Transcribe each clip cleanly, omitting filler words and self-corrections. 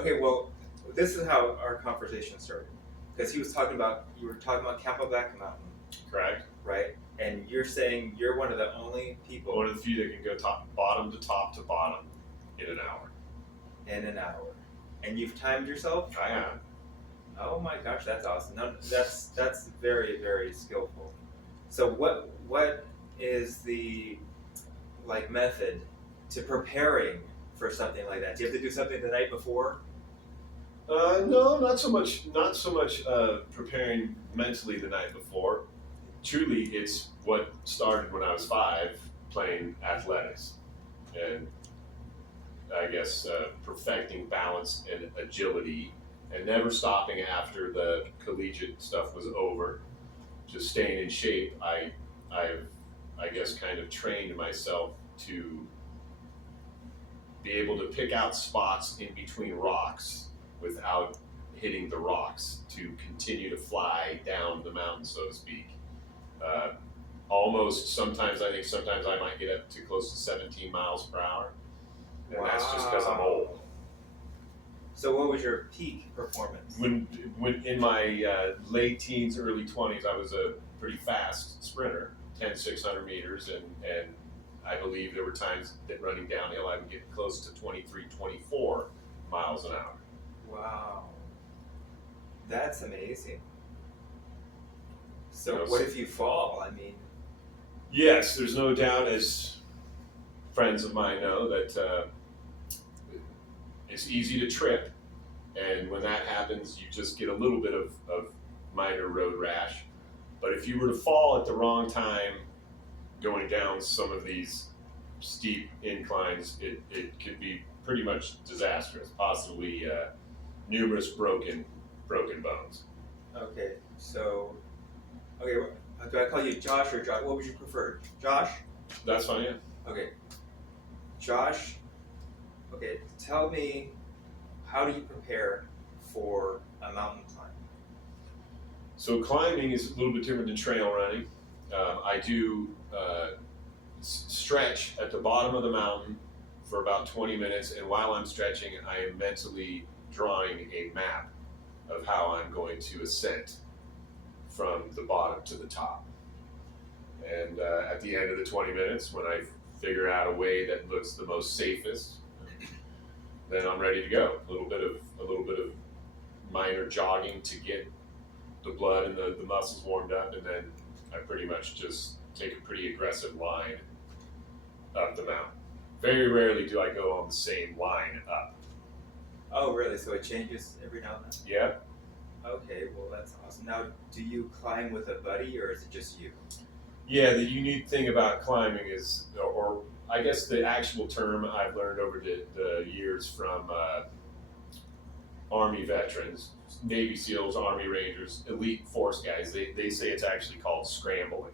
Okay, well, this is how our conversation started. Because you were talking about Camelback Mountain, Correct. right? And you're saying you're one of the only people One of the few that can go bottom to bottom in an hour. in an hour. And you've timed yourself? I have. Oh my gosh, that's awesome. No, that's very, very skillful. So what is the like method to preparing for something like that? Do you have to do something the night before? No, not so much. Not so much preparing mentally the night before. Truly, it's what started when I was 5, playing athletics, and I guess perfecting balance and agility, and never stopping after the collegiate stuff was over. Just staying in shape. I've, I guess, kind of trained myself to be able to pick out spots in between rocks without hitting the rocks to continue to fly down the mountain, so to speak. Uh, Almost sometimes I might get up to close to 17 miles per hour, and that's just because I'm old. So what was your peak performance? When in my late teens, early 20s, I was a pretty fast sprinter, 600 meters, and I believe there were times that running downhill I would get close to 23, 24 miles an hour. Wow. That's amazing. So Yes. what if you fall? I mean, Yes, there's no doubt, as friends of mine know, that it's easy to trip, and when that happens, you just get a little bit of minor road rash. But if you were to fall at the wrong time, going down some of these steep inclines, it could be pretty much disastrous, possibly numerous broken bones. okay. So okay, do I call you Josh or Josh? What would you prefer? Josh? That's fine, yeah. Okay. Josh, okay, tell me, how do you prepare for a mountain climb? So climbing is a little bit different than trail running. I do stretch at the bottom of the mountain for about 20 minutes, and while I'm stretching, I am mentally drawing a map of how I'm going to ascend from the bottom to the top. And at the end of the 20 minutes, when I figure out a way that looks the most safest, then I'm ready to go. A little bit of minor jogging to get the blood and the muscles warmed up, and then I pretty much just take a pretty aggressive line up the mountain. Very rarely do I go on the same line up. Oh, really? So it changes every now and then? Yeah. Okay, well, that's awesome. Now, do you climb with a buddy or is it just you? Yeah, the unique thing about climbing is, or I guess the actual term I've learned over the years from Army veterans, Navy SEALs, Army Rangers, elite force guys, they say it's actually called scrambling.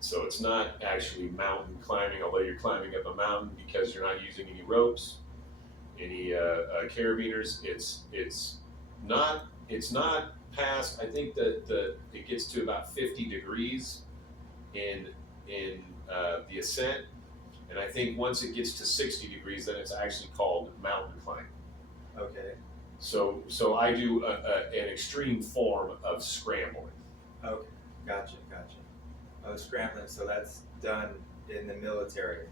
So it's not actually mountain climbing, although you're climbing up a mountain because you're not using any ropes, any carabiners. It's not past. I think that it gets to about 50 degrees in the ascent, and I think once it gets to 60 degrees, then it's actually called mountain climbing. Okay. So I do an extreme form of scrambling. Okay. Gotcha. Oh, scrambling. So that's done in the military.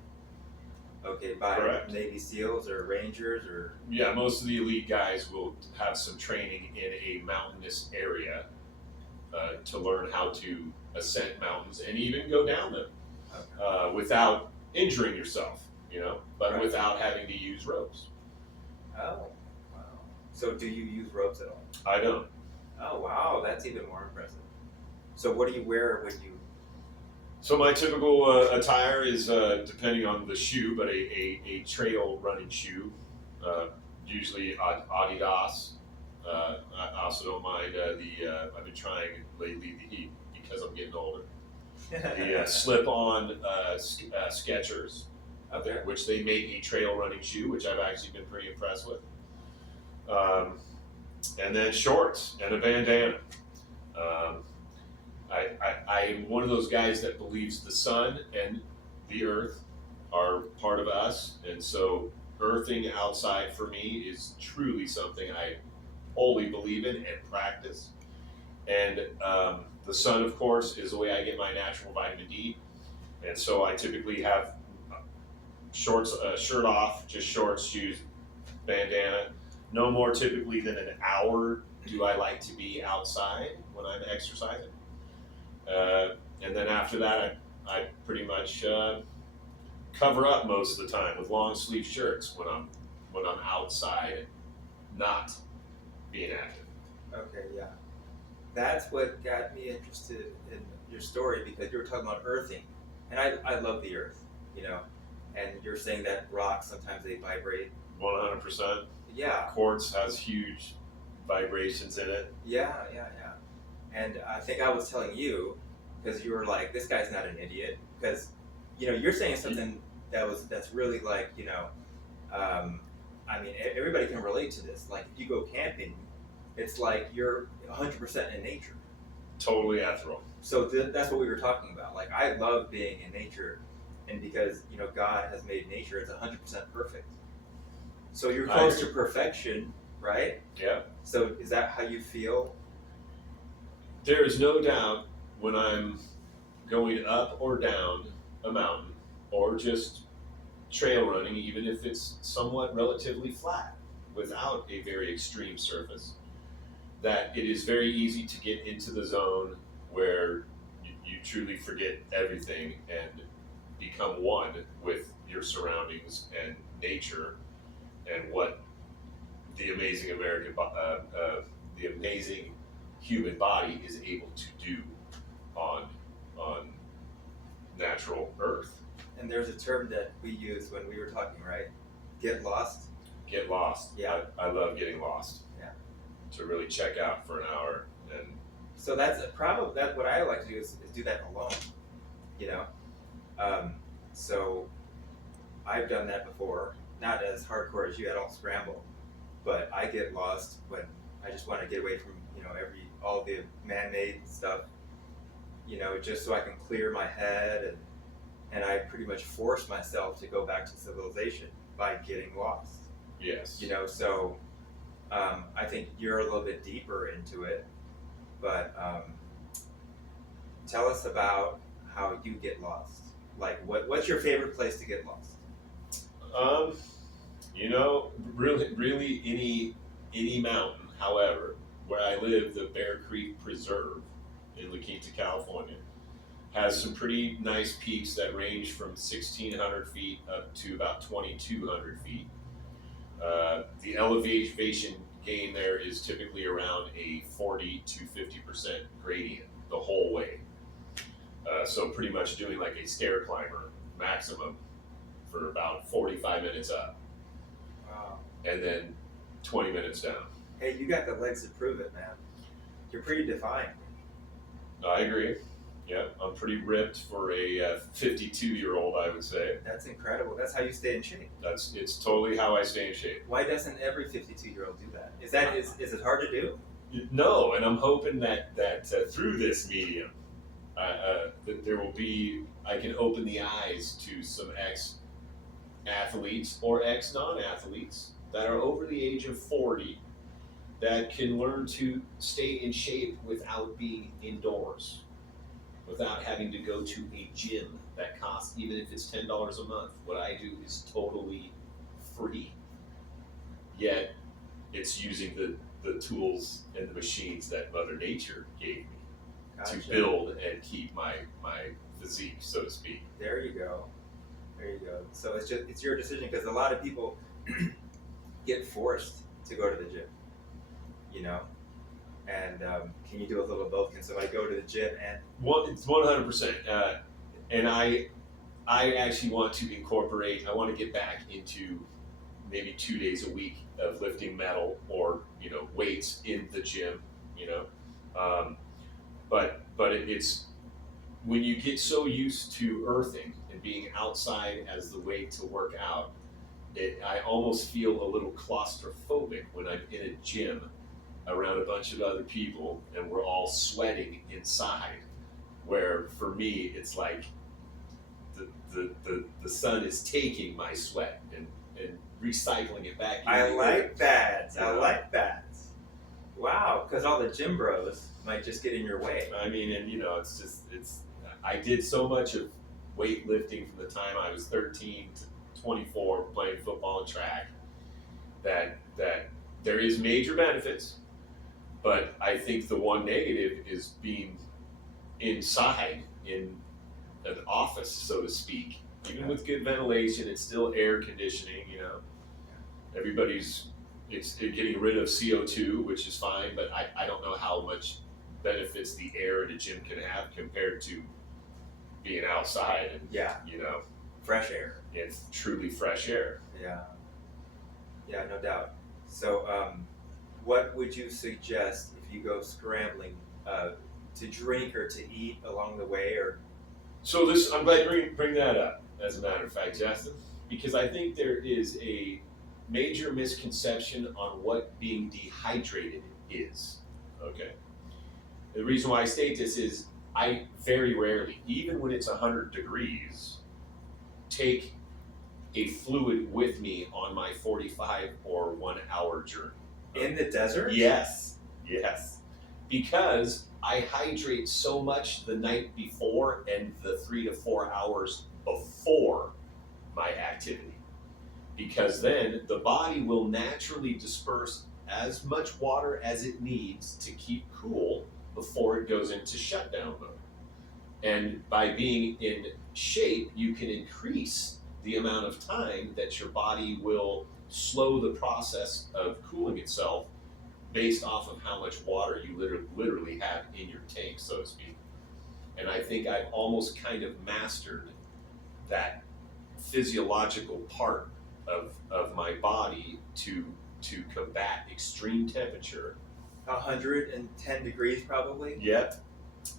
Okay, by Correct. Navy SEALs or Rangers or. Yeah, most of the elite guys will have some training in a mountainous area to learn how to ascend mountains and even go down them Okay. without injuring yourself, but Right. without having to use ropes. Oh, wow. So do you use ropes at all? I don't. Oh, wow. That's even more impressive. So what do you wear when you? So my typical attire is, depending on the shoe, but a trail running shoe, usually Adidas. I also don't mind I've been trying lately the heat because I'm getting older. The slip-on Skechers, Okay. which they make a trail running shoe, which I've actually been pretty impressed with. And then shorts and a bandana. I am one of those guys that believes the sun and the earth are part of us, and so earthing outside for me is truly something I wholly believe in and practice. And the sun, of course, is the way I get my natural vitamin D. And so I typically have shorts, shirt off, just shorts, shoes, bandana. No more typically than an hour do I like to be outside when I'm exercising. And then after that, I pretty much cover up most of the time with long sleeve shirts when I'm outside, not being active. Okay, yeah. That's what got me interested in your story because you were talking about earthing. And I love the earth, you know. And you're saying that rocks sometimes they vibrate. 100%. Yeah, Quartz has huge vibrations in it. yeah. And I think I was telling you because you were like, this guy's not an idiot. Because, you know, you're saying something that's really like, you know, I mean, everybody can relate to this. Like, if you go camping, it's like you're 100% in nature. Totally ethereal. So that's what we were talking about. Like, I love being in nature, and because you know God has made nature, it's 100% perfect. So you're close to perfection, right? Yeah. So is that how you feel? There is no doubt when I'm going up or down a mountain or just trail running, even if it's somewhat relatively flat without a very extreme surface, that it is very easy to get into the zone where you truly forget everything and become one with your surroundings and nature and what the amazing the amazing human body is able to do on natural earth. And there's a term that we use when we were talking, right? Get lost. Get lost. Yeah. I love getting lost. Yeah. To really check out for an hour and So that's what I like to do is do that alone, you know. So I've done that before, not as hardcore as you. I don't scramble, but I get lost when I just want to get away from all the man-made stuff, you know, just so I can clear my head and I pretty much force myself to go back to civilization by getting lost. yes. You know, so I think you're a little bit deeper into it, but tell us about how you get lost. Like, what's your favorite place to get lost? You know, really any mountain. However, where I live, the Bear Creek Preserve in La Quinta, California, has some pretty nice peaks that range from 1,600 feet up to about 2,200 feet. The elevation gain there is typically around a 40 to 50% gradient the whole way. So pretty much doing like a stair climber maximum for about 45 minutes up. Wow. And then 20 minutes down. Hey, you got the legs to prove it, man. You're pretty defined. I agree. Yeah, I'm pretty ripped for a 52-year-old, I would say. That's incredible. That's how you stay in shape. It's totally how I stay in shape. Why doesn't every 52-year-old do that? Is it hard to do? No, and I'm hoping that through this medium, that there will be, I can open the eyes to some ex-athletes or ex-non-athletes that are over the age of 40 that can learn to stay in shape without being indoors, without having to go to a gym that costs, even if it's $10 a month. What I do is totally free, yet it's using the tools and the machines that Mother Nature gave me Gotcha. to build and keep my physique, so to speak. There you go. So it's your decision because a lot of people get forced to go to the gym, you know. And can you do a little of both? Can somebody go to the gym and? Well, it's 100%. And I actually want to incorporate. I want to get back into maybe 2 days a week of lifting metal or weights in the gym. But it's when you get so used to earthing and being outside as the way to work out, I almost feel a little claustrophobic when I'm in a gym around a bunch of other people and we're all sweating inside. Where for me, it's like the sun is taking my sweat and recycling it back. I into like that. You I know? like that. Wow, because all the gym bros might just get in your way. I mean, and I did so much of weightlifting from the time I was 13 to 24, playing football and track, that there is major benefits, but I think the one negative is being inside in an office, so to speak. Even with good ventilation, it's still air conditioning. Everybody's it's getting rid of CO2, which is fine, but I don't know how much benefits the air in a gym can have compared to being outside and Yeah, fresh air. it's truly fresh air. Yeah. Yeah, no doubt. So, what would you suggest if you go scrambling to drink or to eat along the way? Or So I'm glad you bring that up, as a matter of fact, Justin, because I think there is a major misconception on what being dehydrated is. Okay. The reason why I state this is I very rarely, even when it's 100 degrees, take a fluid with me on my 45 or 1 hour journey. in the desert? Yes. Because I hydrate so much the night before and the 3 to 4 hours before my activity. Because then the body will naturally disperse as much water as it needs to keep cool before it goes into shutdown mode. And by being in shape, you can increase the amount of time that your body will slow the process of cooling itself based off of how much water you literally have in your tank, so to speak. And I think I've almost kind of mastered that physiological part of my body to combat extreme temperature. 110 degrees, probably. Yet,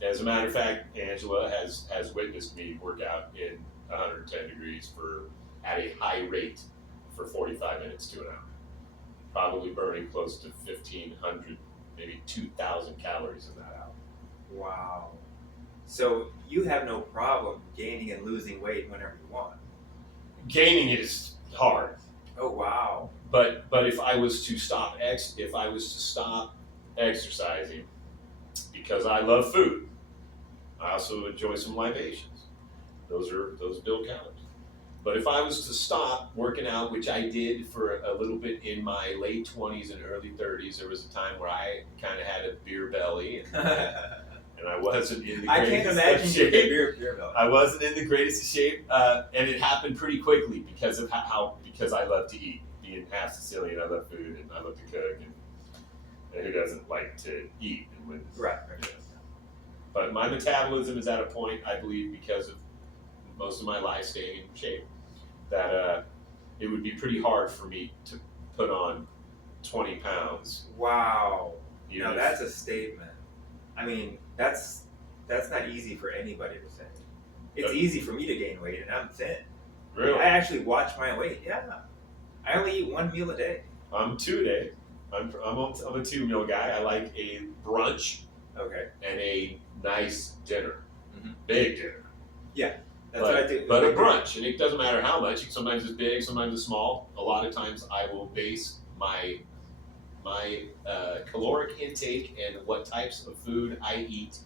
as a matter of fact, Angela has witnessed me work out in 110 degrees at a high rate for 45 minutes to an hour. Probably burning close to 1,500, maybe 2,000 calories in that hour. Wow. So you have no problem gaining and losing weight whenever you want. Gaining is hard, Oh wow. but if I was to stop exercising, because I love food, I also enjoy some libations. Those build calories. But if I was to stop working out, which I did for a little bit in my late 20s and early 30s, there was a time where I kind of had a beer belly, and I wasn't in the I greatest can't of imagine you shape. get beer belly. I wasn't in the greatest of shape, and it happened pretty quickly because of because I love to eat. Being half Sicilian, I love food and I love to cook, and who doesn't like to eat? Right. But my metabolism is at a point, I believe, because of most of my life staying in shape, that it would be pretty hard for me to put on 20 pounds. Wow. even Now if- that's a statement. I mean, that's not easy for anybody to say. It's But- easy for me to gain weight, and I'm thin. Really? I actually watch my weight. Yeah. I only eat one meal a day. I'm 2 a day. I'm a 2 meal guy. I like a brunch Okay. and a nice dinner, Mhm. big dinner. That's what I do. But a brunch, and it doesn't matter how much. Sometimes it's big, sometimes it's small. A lot of times I will base my caloric intake and what types of food I eat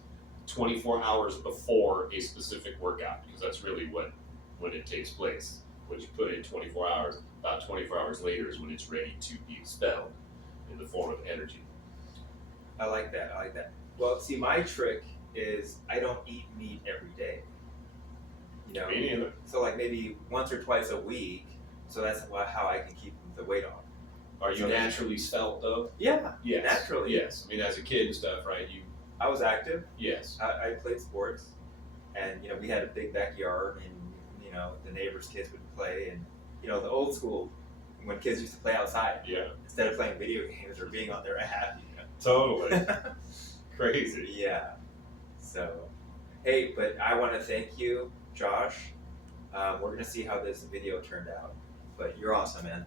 24 hours before a specific workout, because that's really when it takes place. What you put in 24 hours, about 24 hours later is when it's ready to be expelled in the form of energy. I like that. Well, see, my trick is I don't eat meat every day. Me neither. So like maybe once or twice a week. So that's how I can keep the weight off. Are you So- naturally svelte though? Yeah. Yes. Naturally. Yes. I mean, as a kid and stuff, right? I was active. Yes. I played sports, and we had a big backyard, and the neighbors' kids would play, and the old school when kids used to play outside Yeah. instead of playing video games or being on their app. Totally. Crazy. Yeah. So, hey, but I want to thank you, Josh. We're gonna see how this video turned out, but you're awesome, man.